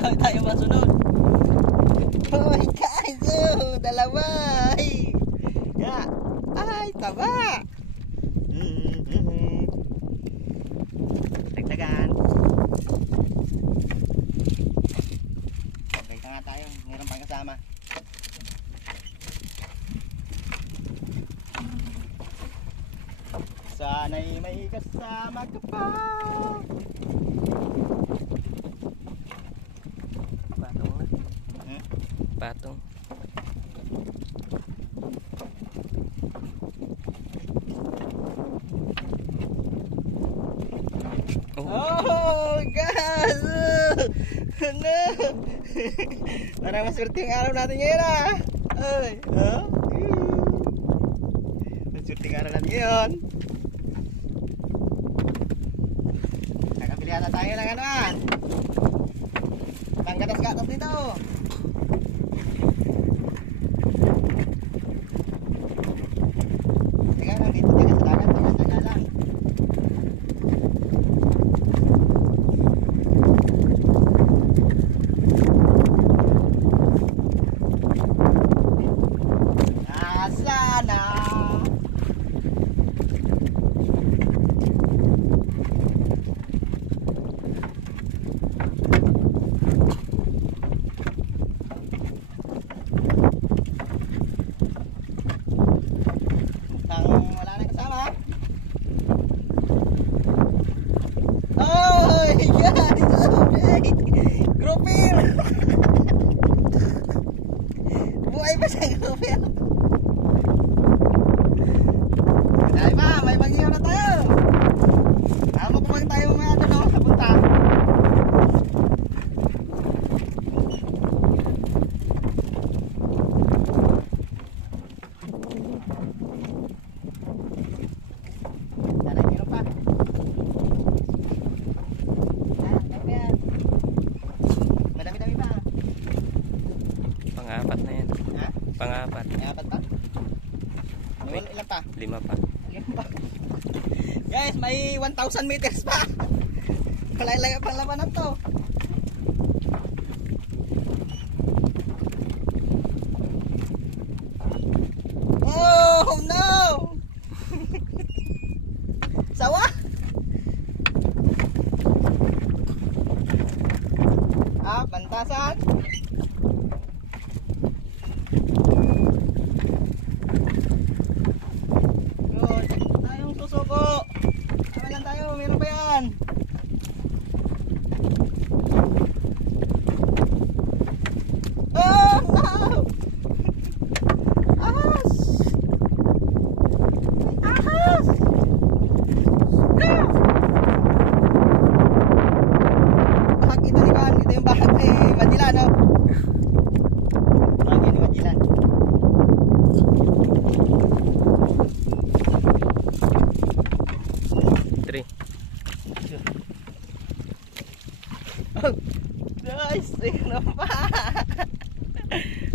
Tayo tayo masunod. Oh guys, oh, dalawa. Ay, ya. Ay, taba. Dagdagan. Okay, nga tayo. Meron pang kasama. Sana'y may kasama ka pa. Patong na. Patong. Oh, gas! Ano? Parang maswerte yung araw natin ngayon ah. Ay, oh. Maswerte yung araw natin ngayon. Nakapilihan na tayo ng ano ah. Panggatas-gatas dito. Teka lang, dito tayo sa dagat. Teka lang. Sana. Wala na kasama. Oh, yeah, grouper. Buhay pa siya grouper. Ay pa, may bagyo na tayo. Tama po pag tayo may ano no, sa punta. Tara, meron pa. Madami-dami pa. Pang-apat na yan. Ha? Pang-apat. May apat pa? Ilan pa? 5 pa. Guys, may 1,000 meters pa. Kalay-lay pang labanan to. Oh no! Sawa? Ah, bantasan. Tayong susuko. Tama lang tayo, meron pa yan. Oh no! Ahas! Ahas! No! Bahag ito ni Juan. Ito yung bahag ni Madilan, no? Bahag ni Madilan. Oh, guys, ano pa?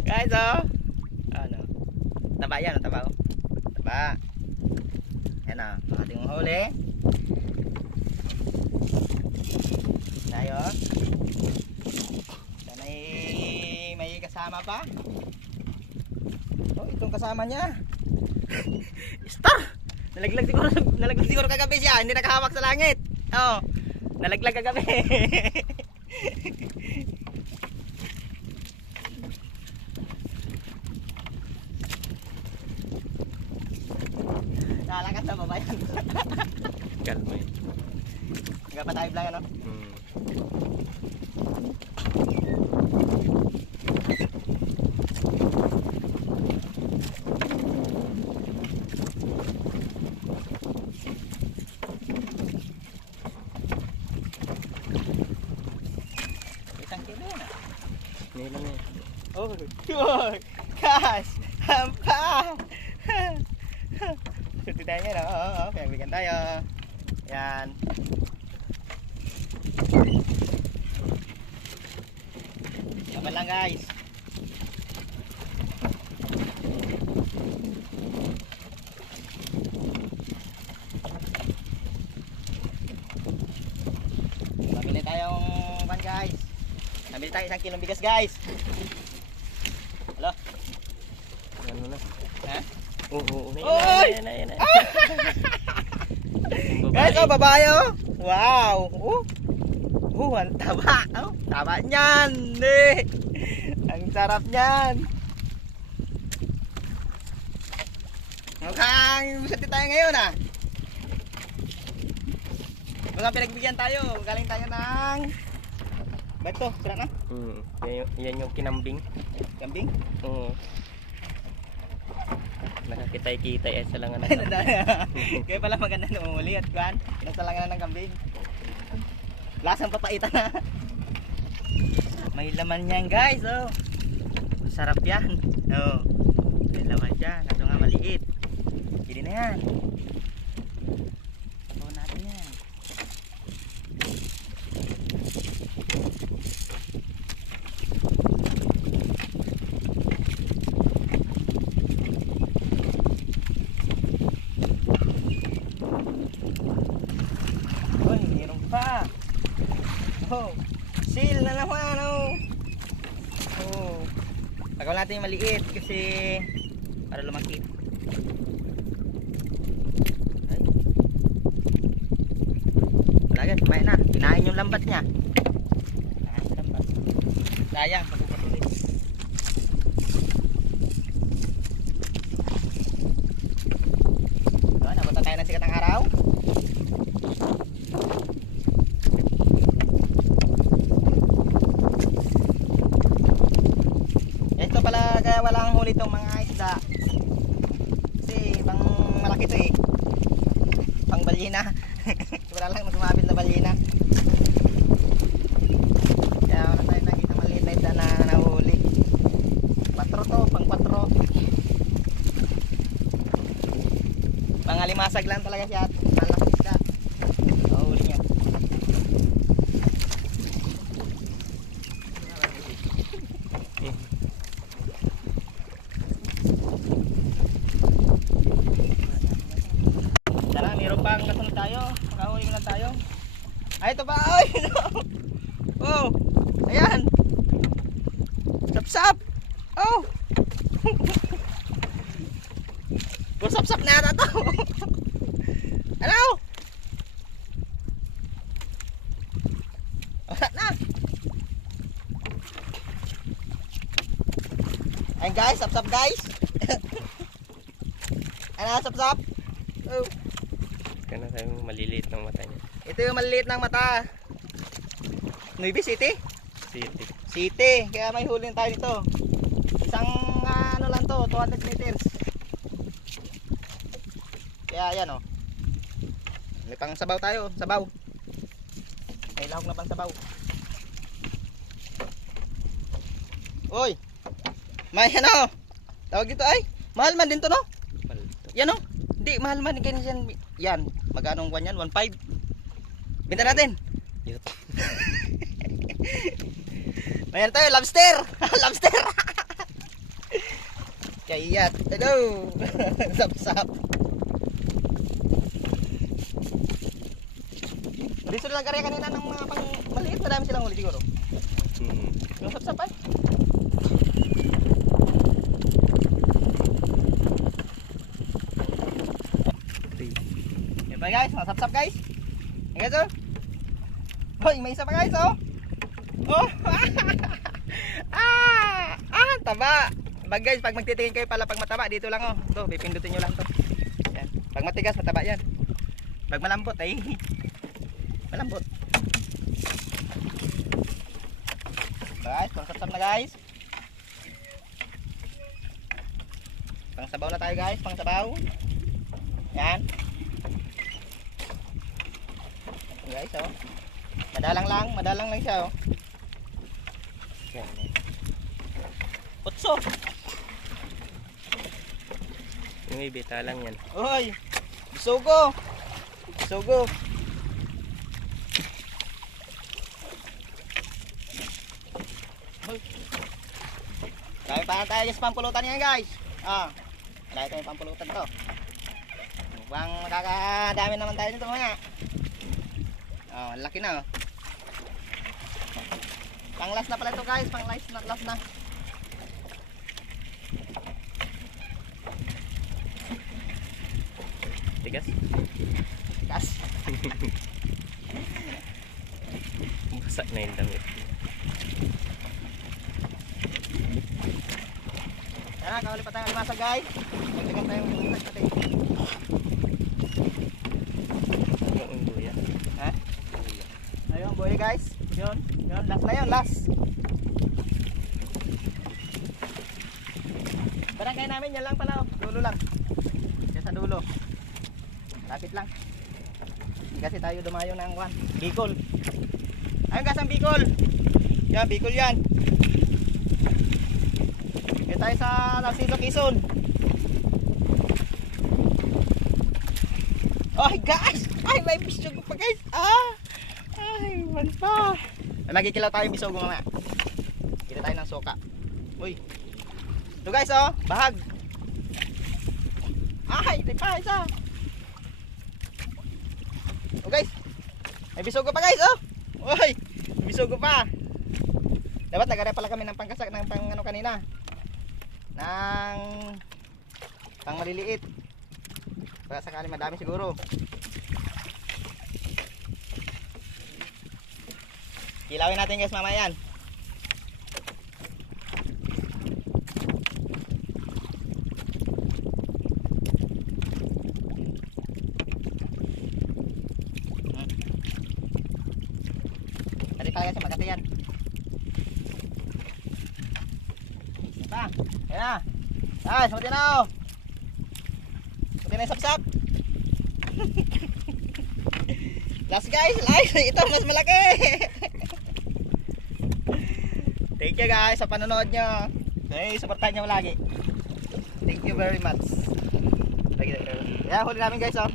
Guys, oh. Ano? Taba yan, taba, oh. Taba. Yan na, ang ating huli. Tayo. Sana'y may kasama pa. Oh, itong kasama niya. Star! Nalaglag siguro kagabi siya, hindi nakahawak sa langit. Oh, nalaglag kagabi. Nalakas na baba yan. Kalma yun. Hanggang pa tayo lang ano? Isang kilo yan ah. Ngayon lang yan. Oh, gosh! Hampa! Suti tayo nga, no? Oo, pinaglikan tayo. Yan. Laban lang, guys. Pamili tayong pan, guys. Nabili tayo 1 kilong bigas guys. Hello? Ano na? Ha? Oo. Oy! Yan. Guys, oh, babae oh. Wow. Ang taba. Oh, taba niyan. Ang sarap niyan. Mukhang busati tayo ngayon ah. Mukhang pinagbigyan tayo. Galing tayo ng... Ba't to? Sira na? Yan yung kinambing. Kambing? Oo. Nakakitay-kitay sa langan ng Kaya pala maganda namumuli at kuhan. Nasa langanan ng kambing. Lasang papaitan na. May laman yan guys. Oh. Sarap yan. Oh. May laman siya. Kaso nga maliit. Hindi na yan. Tabaw natin yan. Uy, mayroon pa. Oh, seal na naman. Oh. Tagaw natin yung maliit kasi para lumaki. Ay. Wala guys, kumain na. Kinain yung lambat niya. Kinain yung lambat. Sayang, pagpupatuloy. So, napunta tayo ng sikat ng araw. Ito pala kaya walang huli itong mga isda. Kasi pang malaki ito eh. Pang balyena. Wala lang sumabit na balyena. Kaya wala tayo nakita maliit na isda na nahuli. 4 to, pang 4. Mga limasag lang talaga siya. Malaki isda. Nahuli niya. Tara, mayroon pang kasunod tayo. Makahuli na tayo. Ay, ito pa. Ay, no. Oh, ayan. Sap-sap. Oh. Sap-sap na ata to. Ano? Wala na. Ayan guys, sap-sap guys. Ano, sap-sap? Oh. Kana tayo maliliit ng mata niya. Ito yung maliliit ng mata. Nueva City? City. Kaya may huli tayo dito. Isang ano lang to, 200 meters. Kaya yan oh. May pang sabaw tayo, sabaw. May lahok na pang sabaw. Oy. May ano? Tawag dito ay. Mahal man din to no? Palto. Yan oh. Hindi, mahal man din yan. Yan, magkano ang yan? 1.5. Benta natin. Yut. Mayroon tayo, lobster! Lobster! Kayat. Hello! Sap-sap. Dito lang karya kanina ng mga pang maliit. Madami silang huli siguro. Yung sap-sap ay. Yan pa guys, mga sap-sap guys. Yan guys oh. Hoy, may isa pa guys oh. Oh. Taba. Pag guys, pag magtitingin kayo pala pag mataba, dito lang oh. To, pipindutin nyo lang to. Yan. Pag matigas, mataba yan. Pag malambot ay malambot. Guys, pang sap-sap na guys. Pang sabaw na tayo guys, pang sabaw. Yan. Guys oh. Madalang lang siya oh. Utso. Yung ibita lang yan. Oy. Bisugo. Bisugo. Dami pa tayo sa pampulutan yan guys. Wala ito yung pampulutan to. Mukhang makakadami naman tayo nito mga. Laki na oh. Pang last na pala ito guys, pang last na. Tigas. Gas. Basa na yung damit. Tara, kawali pa tayo alimasa guys. Magdagan tayo ng ilas natin. Yung buya. Ha? Ayun, boy guys. Yun, last na yun, last. Barangay namin, yan lang pala. Dulo lang. Yan sa dulo. Lapit lang. Hindi kasi tayo dumayo ng kwan. Bicol. Ayun guys, ang Bicol. Yan, Bicol yan. Yan tayo sa Narciso, Quezon. Ay guys! Ay, may bisugo pa guys! Ay, man pa! Ay, magikilaw tayo yung bisugo mamaya. Kita tayo ng soka. Uy! Ito guys oh! Bahag! Ay! Ito pa isa! Oh guys! May bisugo pa guys oh! Uy! May bisugo pa! Dapat nagara pala kami ng pangkasak ng pang ano kanina. Ng pang maliliit. Baka sakali madami siguro. Kilawin natin guys mamaya yan. Tadi pala guys, magkati yan. Ito. Ayan na. Guys, mabuti na oh. Mabuti na yung sapsap. Last guys, last. Ito mas malaki. Thank you guys sa panonood nyo. Okay, supportahan nyo lagi. Thank you very much. Yeah, huli namin guys oh.